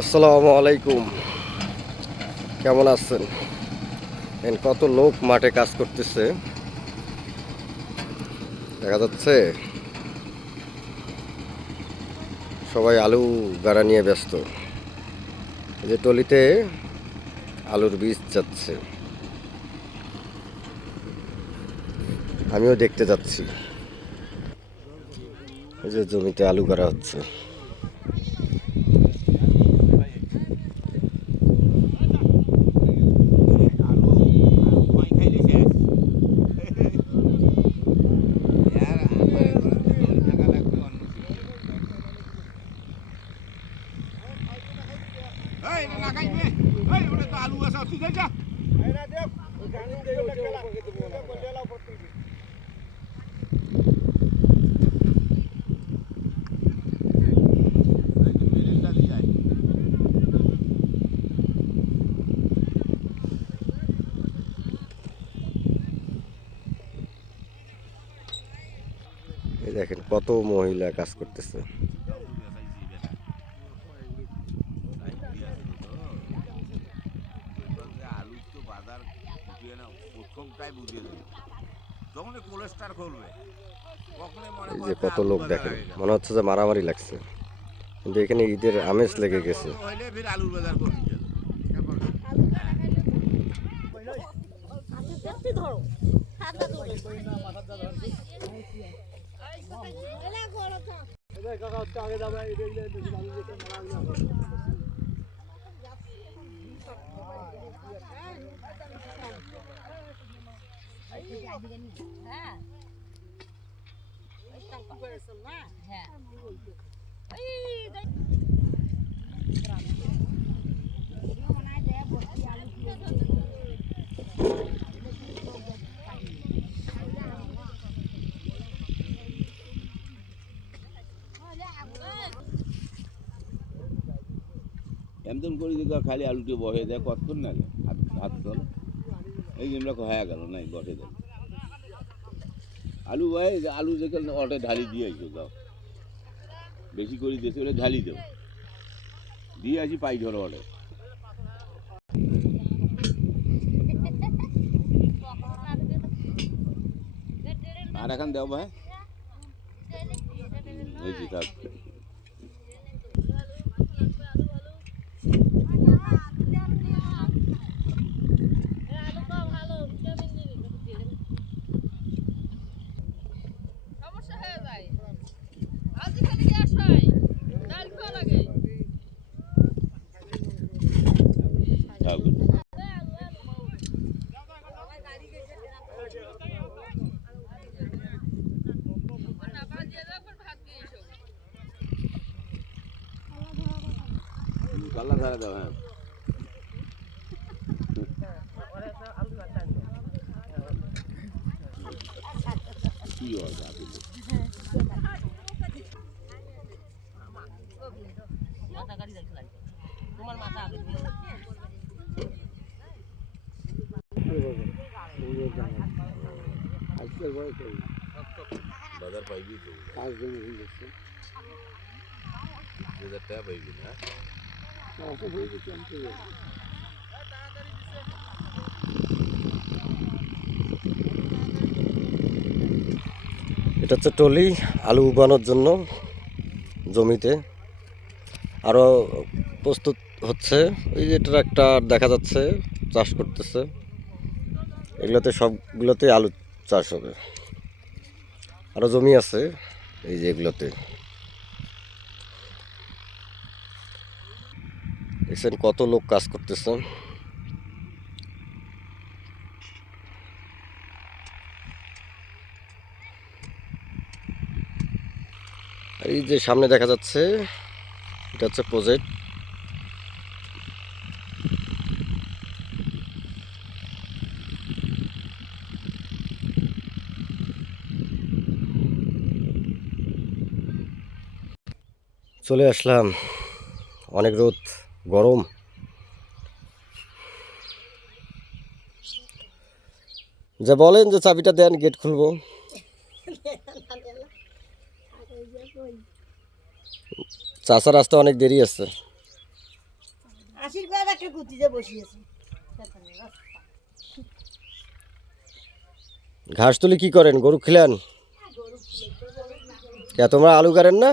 আসসালামু আলাইকুম। কেমন আছেন? কত লোক মাঠে কাজ করতেছে দেখা যাচ্ছে। সবাই আলু গাড়া নিয়ে ব্যস্ত। এই যে টলিতে আলুর বীজ যাচ্ছে, আমিও দেখতে যাচ্ছি। এই যে জমিতে আলু গাড়া হচ্ছে। এই দেখেন কত মহিলা কাজ করতেছে। এই যে কত লোক দেখেন, মনে হচ্ছে যে মারামারি লাগছে, কিন্তু এখানে ঈদের আমেজ লেগে গেছে। এমন করে যদি খালি আলুটি বসে দেয় কতক্ষণ না হাত চল এই জিনিসটা হয়ে গেল নাই বসে দেয় আলু বয়ে আলু দেখে অটো ঢালি দিয়ে আসো যাও বেশি করে দিয়েছে ওটা ঢালি দেও দিয়ে আসি পাই ধরো অটো আর এখন দেও ভাই এই যে থাক পাল্লা ধারা দাও হ্যাঁ কি হয় তোমার মাথা বাজার পাইবি তো 5 দিন হয়ে গেছে 2000 টাকা পাইবি না এটা হচ্ছে টলি আলু উগানোর জন্য জমিতে আরো প্রস্তুত হচ্ছে। এই যে ট্রাক্টর দেখা যাচ্ছে চাষ করতেছে, এগুলোতে সবগুলোতে আলু চাষ হবে। আরো জমি আছে এই যে এগুলোতে দেখছেন কত লোক কাজ করতেছে। এই যে সামনে দেখা যাচ্ছে এটা হচ্ছে প্রজেক্ট। চলে আসলাম, অনেক রোদ গরম। যে বলেন যে চাবিটা দেন গেট খুলবো। চাষা রাস্তা অনেক দেরি আছে। আশীর্বাদ একটা কুতিতে বসিয়েছে ঘাস তুলি কি করেন? গরু খিলান? কে তোমরা আলু করেন না?